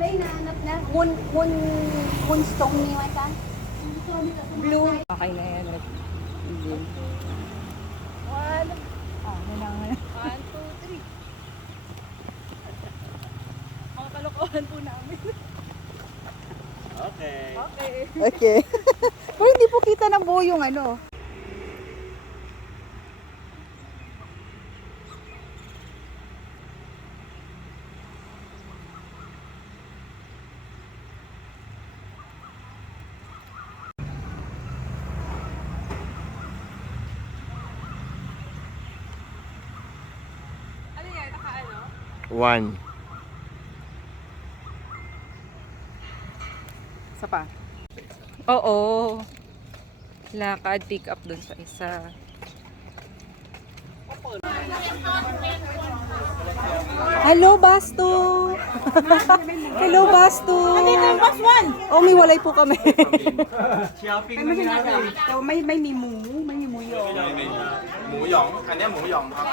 pala hinahanap na. Moonstone ni Maikan. Blue. Okay na yan. Hindi. One. Ano na nga. 1, 2, 3. Mga kalokohan po namin. Okay. Okay. Okay. Pero hindi po kita ng buo yung ano. Ano yan? Naka-ano? 1. Isa pa. Oo. Lakad, pick up dun sa isa. Hello, Basto! Hello, Basto! Ano yung bus one? Oh, may walay po kami. Shopping May sinabi. So, may mimu. May mimu yun. หมูหยองอันเนี้ยหมูหยองครับ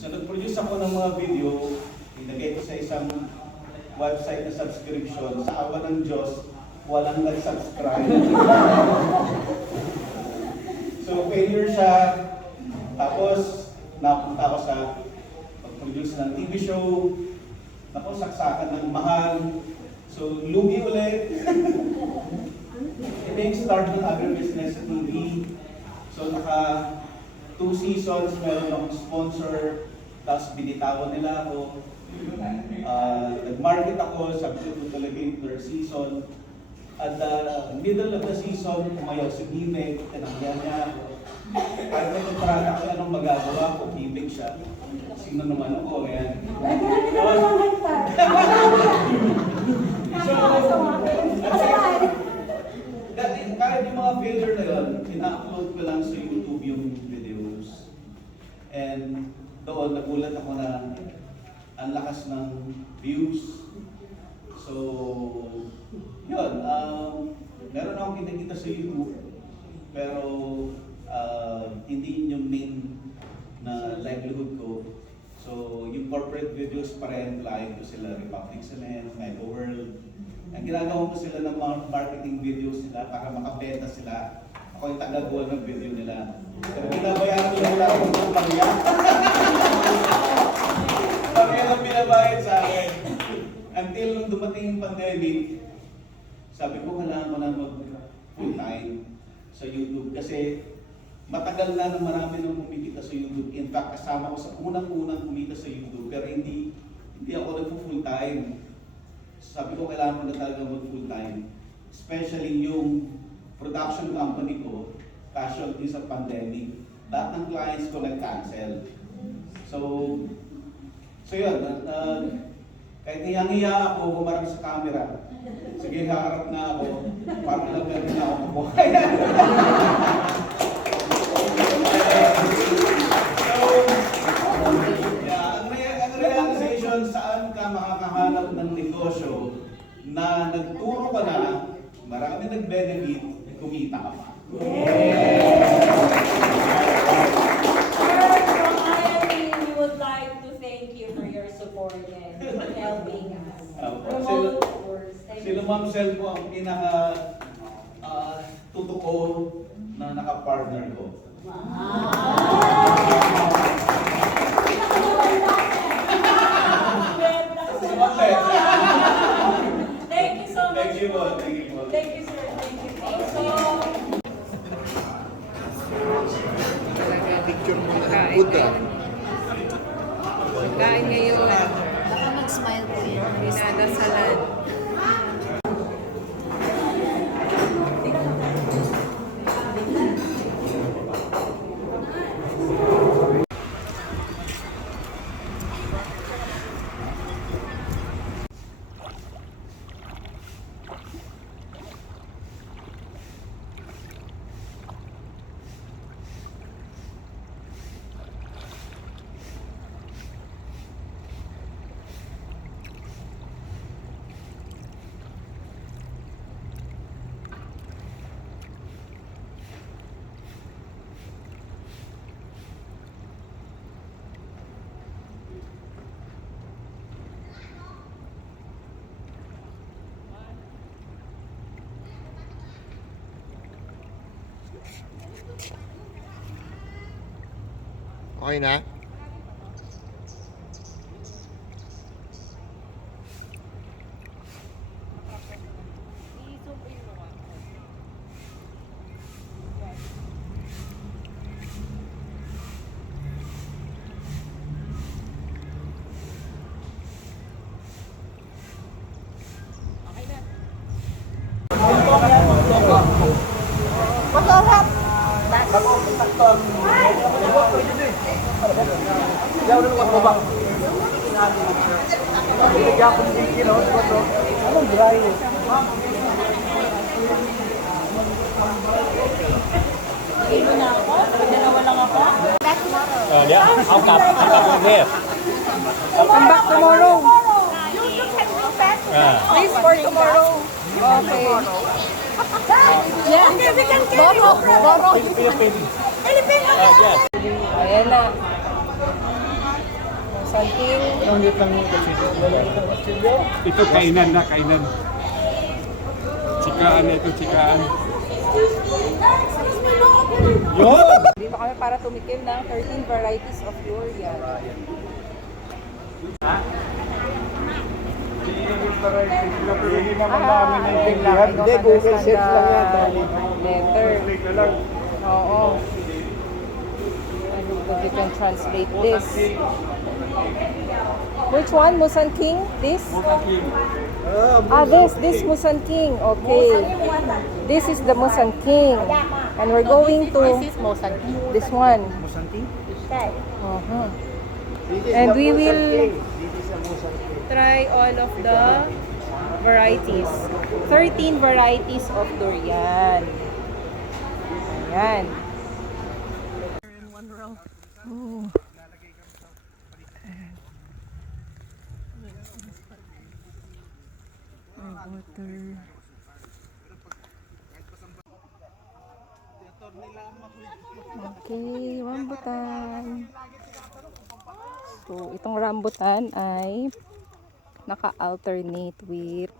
So nag-produce ako ng mga video, inagay ko sa isang website na subscription. Sa awa ng Diyos, walang nag-subscribe. So failure siya. Tapos napunta ako sa pag-produce ng TV show. Tapos saksakan ng mahal. So lugi ulit. Ito yung start ng agribusiness sa TV. So naka 2 seasons, meron akong sponsor, tapos binitawan nila ako. Nag-market ako, sabi ko talaga yung third season. At the middle of the season, umayaw si Gimmick, tinangyan niya ako. Kahit may kontrata ako, anong magagawa ko, Gimmick siya. Sino naman ako, yan. Kahit yung mga failure na yun, ina-upload ko lang sa YouTube yung videos. And doon, nagulat ako na ang lakas ng views. So, yun, meron akong kinikita sa YouTube, pero hindi yun yung main na livelihood ko. So, yung corporate videos pa rin, client ko sila, Republic Cement, Mega World. Ang ginagawa ko sila ng mga marketing videos nila para makabenta sila. Ako yung taga-gawa ng video nila. Pero binabayaran ko nila ako ng pangya. Pangya lang binabayad sa akin. Until nung dumating yung pandemic, sabi ko kailangan ko na mag-full time sa YouTube. Kasi matagal na marami nang kumikita sa YouTube. In fact, kasama ko sa unang-unang kumita sa YouTube. Pero hindi ako nag-full time. Sabi ko kailangan ko na talaga mag-full time. Especially yung production company ko, casualty sa pandemic. Lahat ng clients ko nag-cancel. So yun. Kahit hiyang-hiya ako, humarap sa camera. Sige, haharap na ako. Para lang meron na ako mabuhay. Ang realization, saan ka makakahanap ng negosyo na nagturo ka na, marami nag-benefit, kumita ka pa. We would like to thank you for your support and helping us. Sila, Promote our sila Ma'am Sel po ang pinaka totoo na naka-partner ko. Si Ma'am Sel. Thank you so much. Thank you po. Thank you po. Thank you, sir. Thank you. So, Picture mo na Kain Buddha. Kain ngayon. Baka mag-smile po yun. Dinadasalan. Okay na? Không cặp luôn đi. Come back tomorrow. À. Please for tomorrow. Okay. Ayan na. Something. Ito kainan na, kainan. Chikaan na ito, chikaan. Yun! Dito kami para tumikim ng 13 varieties of durian. Hindi naman namin naintindihan. Hindi, Google search lang yan. Letter. Oo. I hope we can translate this. Which one? Musan King? This? This Musan King. Okay. This is the Musan King. And we're going to this one. Uh-huh. And we will try all of the varieties. 13 varieties of durian. Ayan. Oh. Water. Okay, rambutan. So, itong rambutan ay naka-alternate with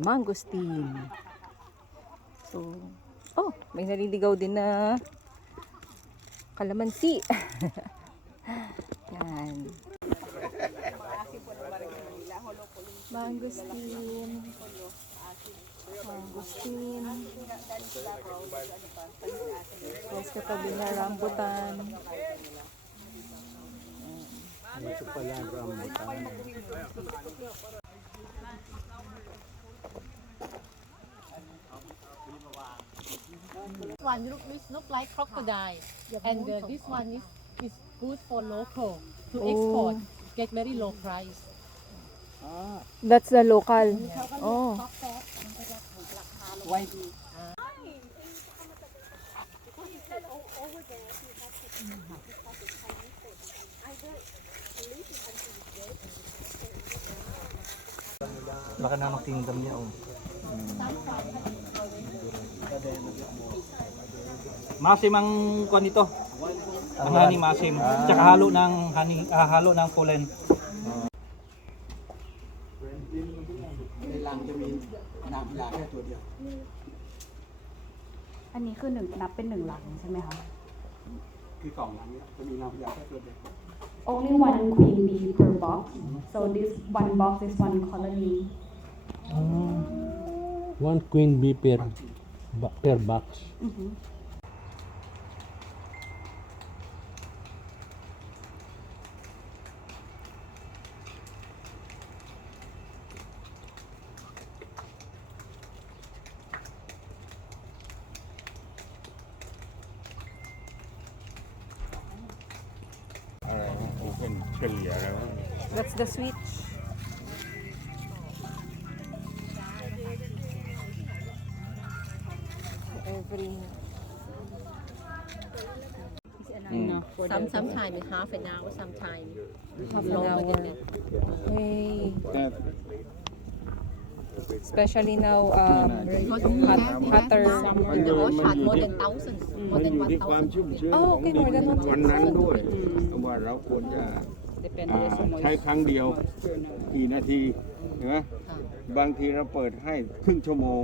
mangosteen. So, oh, may naliligaw din na kalamansi. Yan. Mangosteen. Mangosteen. Tapos katabi na rambutan. Ito pala ang rambutan. One look like crocodile, and this one is good for local to export. Get very low price. That's the local. Oh. Baka na mag-kingdom niya, oh. Masim ang kuan nito. Ang honey masim. Tsaka halo ng honey, halo ng pollen. ในรังจะมีน้ำยาแค่ตัวเดียว อันนี้คือนับเป็น1 ลังใช่ไหมคะ คือกล่องรังเนี้ยจะมีน้ำยาแค่ตัวเดียว Only 1 queen bee per box so this one box is 1 colony One queen bee per box. That's the switch. Every Sometimes it's half an hour, sometimes half an longer hour. than that. Hey. Especially now, hotter. On the ocean, more than thousands, more than 1,000. Oh, okay, more than วันนั้นด้วยว่าเราควรจะใช้ครั้งเดียวกี่นาทีเห็นไหมบางทีเราเปิดให้ครึ่งชั่วโมง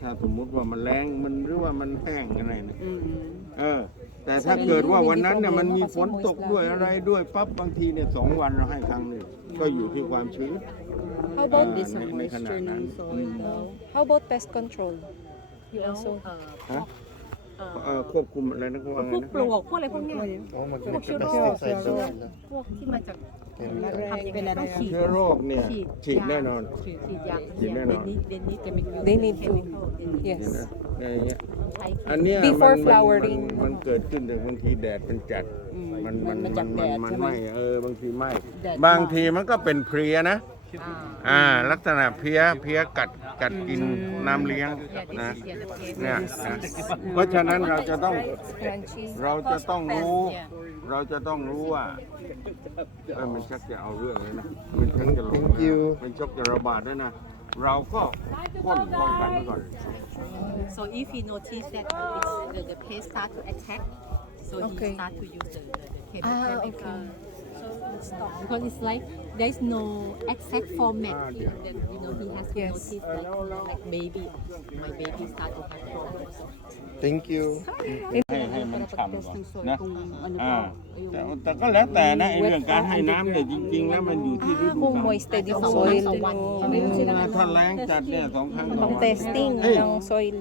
ถ้าสมมุติว่ามันแรงมันหรือว่ามันแห้งอะไรนะแต่ถ้าเกิดว่าวันนั้นเนี่ยมันมีฝนตกด้วยอะไรด้วยปั๊บบางทีเนี่ย2 วันเราให้ครั้งหนึ่งก็อยู่ที่ความชื้น How about ในขณะนั้น how about pest control? You also ฮะควบคุมอะไรนะเขาว่าไง พวก นะ ปลวกพวกอะไรพวกเนี้ย อ๋อ มัน พวกเชื้อโรคพวกที่มาจากทำยังไงต้องฉีด เชื้อโรคเนี่ยฉีดแน่นอน ฉีดยา ฉีดแน่นอน they need to เห็น yes นะอย่างเงี้ยอันเนี้ย Before มัน flowering มันเกิดขึ้นแต่บางทีแดดมันจัดมันไหม้บางทีไหม้บางทีมันก็เป็นเพลียนะลักษณะเพลียกัดกินน้ำเลี้ยงนะเนี่ยนะเพราะฉะนั้นเราจะต้อง crunchy เราจะต้องรู้ว่ามันชักจะเอาเรื่องแล้วนะมันชักจะลงมันชักจะระบาดด้วยนะเราก็ป้องกันไว้ก่อน So if he notice that the pest start to attack, so Okay. he start to use the okay. chemical. So stop because it's like there's no exact format here. That, he has to Yes. notice like baby, my baby start to have problems. Thank you ให้มันฉ่ำก่อนนะแต่ก็แล้วแต่นะไอ้เรื่องการให้น้ำเนี่ยจริงๆแล้วมันอยู่ที่ฤดู Kung กาล moisted yung 2 soil. months or 1 year. ถ้าแรงจัดเนี่ย2 ครั้งต่อ Pang วัน testing ng soil.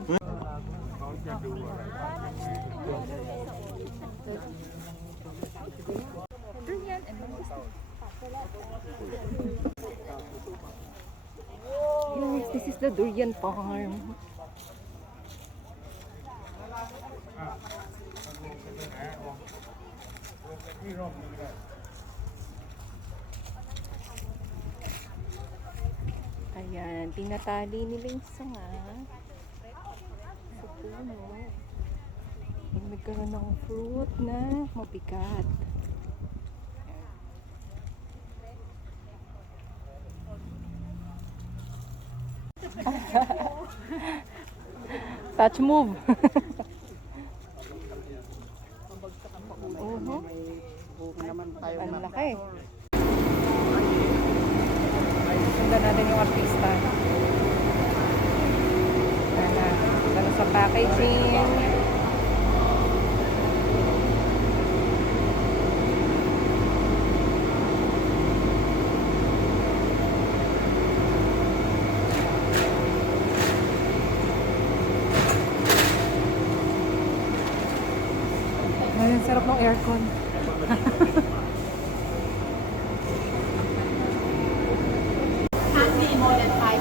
Yes, this is the durian farm. Ayan, tinatali nila yung sanga sa puno. Pag nagkaroon ng fruit na mabigat. Touch move. Ang laki. Sundan natin yung artista. Dala sa packaging. Ay, ang sarap ng aircon. Can't be more than 5%.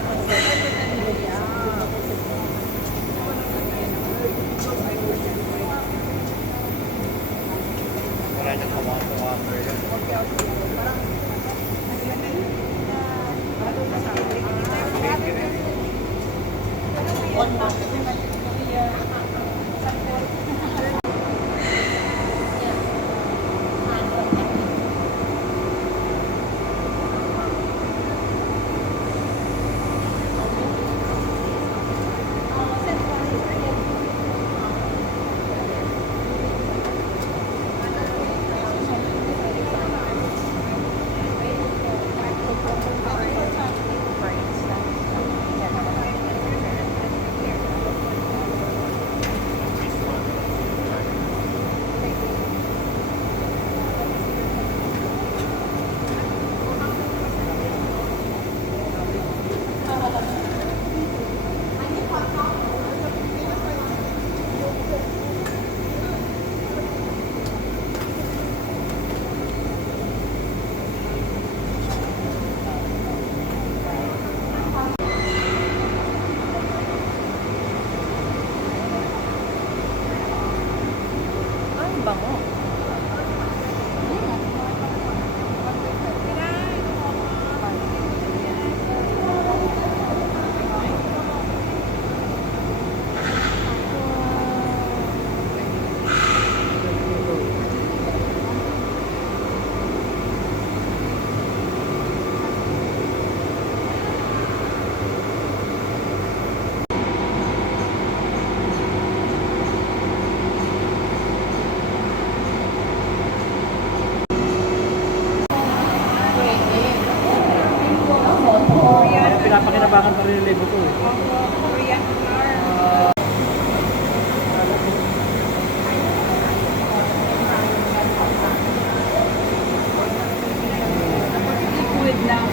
bakal pa rin ko to eh. Korean flour. Liquid lang.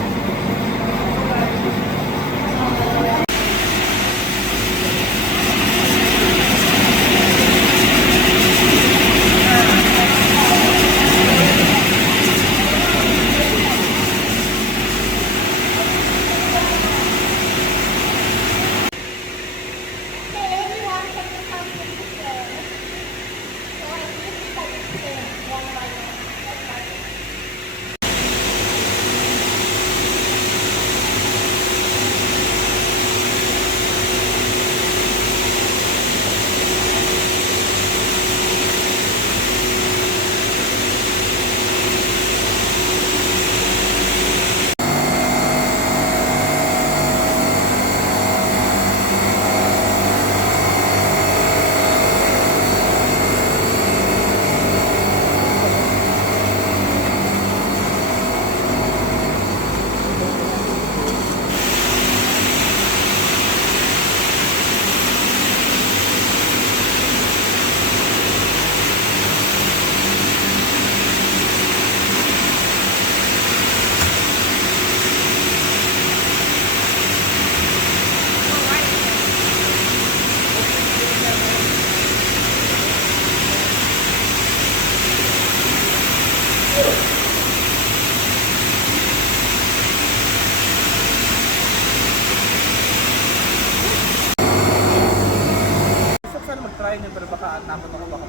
Sana mag-try niyo pero baka nakot ako